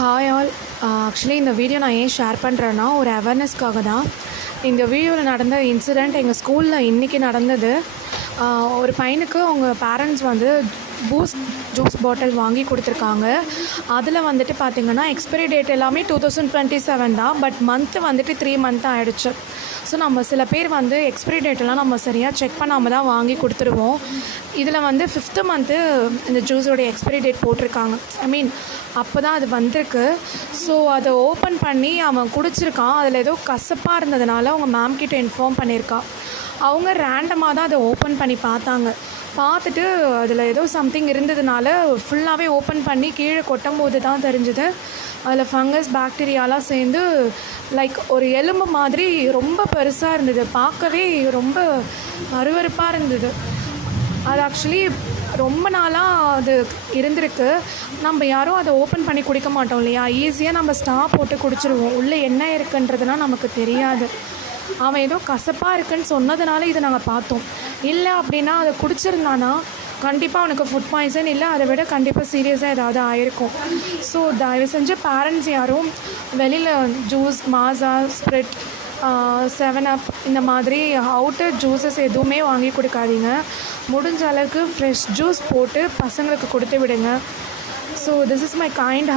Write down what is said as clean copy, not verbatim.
Hi all. Actually இந்த video நான் ஏன் ஷேர் பண்ணுறேன்னா, ஒரு அவேர்னஸ்க்காக தான். இந்த வீடியோவில் நடந்த இன்சிடெண்ட் எங்கள் ஸ்கூலில் இன்றைக்கி நடந்தது. ஒரு பையனுக்கு அவங்க பேரண்ட்ஸ் வந்து பூஸ்ட் ஜூஸ் பாட்டில் வாங்கி கொடுத்துருக்காங்க. அதில் வந்துட்டு பார்த்திங்கன்னா எக்ஸ்பைரி டேட் எல்லாமே 2027 தான். பட் மந்த்து வந்துட்டு 3 மந்த் ஆகிடுச்சு. ஸோ நம்ம சில பேர் வந்து எக்ஸ்பைரி டேட்டெல்லாம் நம்ம சரியாக செக் பண்ணாமல் தான் வாங்கி கொடுத்துருவோம். இதில் வந்து 5th மந்த்து இந்த ஜூஸோடைய எக்ஸ்பைரி டேட் போட்டிருக்காங்க. அப்போ தான் அது வந்திருக்கு. ஸோ அதை ஓப்பன் பண்ணி அவன் குடிச்சிருக்கான். அதில் ஏதோ கசப்பாக இருந்ததுனால அவங்க மேம் கிட்ட இன்ஃபார்ம் பண்ணியிருக்கான். அவங்க ரேண்டமாக தான் அதை ஓப்பன் பண்ணி பார்த்துட்டு அதில் ஏதோ சம்திங் இருந்ததுனால ஃபுல்லாகவே ஓப்பன் பண்ணி கீழே கொட்டும் போது தான் தெரிஞ்சுது அதில் ஃபங்கஸ் பாக்டீரியாலாம் சேர்ந்து லைக் ஒரு எலும்பு மாதிரி ரொம்ப பெருசாக இருந்தது. பார்க்கவே ரொம்ப அருவருப்பாக இருந்தது. அது ஆக்சுவலி ரொம்ப நாளாக அது இருந்திருக்கு. நம்ம யாரும் அதை ஓப்பன் பண்ணி குடிக்க மாட்டோம் இல்லையா? ஈஸியாக நம்ம ஸ்டா போட்டு குடிச்சிருவோம். உள்ளே என்ன இருக்குன்றதுலாம் நமக்கு தெரியாது. அவன் ஏதோ கசப்பாக இருக்குன்னு சொன்னதுனால இதை நாங்கள் பார்த்தோம். இல்லை அப்படின்னா அதை குடிச்சிருந்தானா கண்டிப்பாக அவனுக்கு ஃபுட் பாய்சன், இல்லை அதை விட கண்டிப்பாக சீரியஸாக ஏதாவது ஆயிருக்கும். ஸோ தயவு செஞ்சு பேரண்ட்ஸ் யாரும் வெளியில் ஜூஸ், மாஸா, ஸ்ப்ரிட், 7up இந்த மாதிரி அவுட்டர் ஜூஸஸ் எதுவுமே வாங்கி கொடுக்காதீங்க. முடிஞ்ச அளவுக்கு ஃப்ரெஷ் ஜூஸ் போட்டு பசங்களுக்கு கொடுத்து விடுங்க. So this is my kind